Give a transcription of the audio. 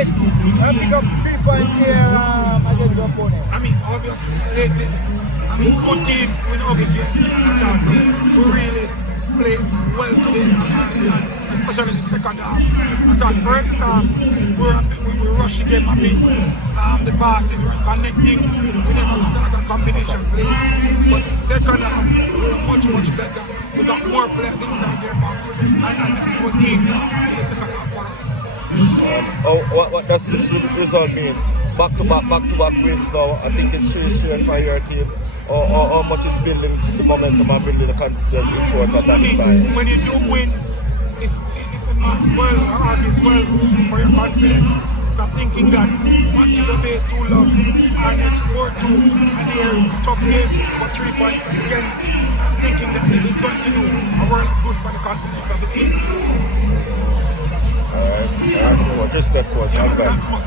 it. I pick up 3 points here against the opponent. I mean, obviously, good teams win ugly games. And I thought we really played well today, and especially the second half. I thought first half we were rushing game a bit. The passes weren't connecting. We never got another combination plays. But second half we were much better. We got more players inside their box, and it was easier in the second half for us. What does this result mean? Back-to-back wins now. I think it's 3 straight for your team. Or how much is building the momentum and building the confidence important at that time? When you do win, it marks well or argues well for your confidence. So I'm thinking that Montego Bay 2 love, Arnett 4-2, and they're a tough game for 3 points. And again, I'm thinking that this is going to do a world of good for the confidence of the team. Alright, respect, coach. Yeah, thanks much.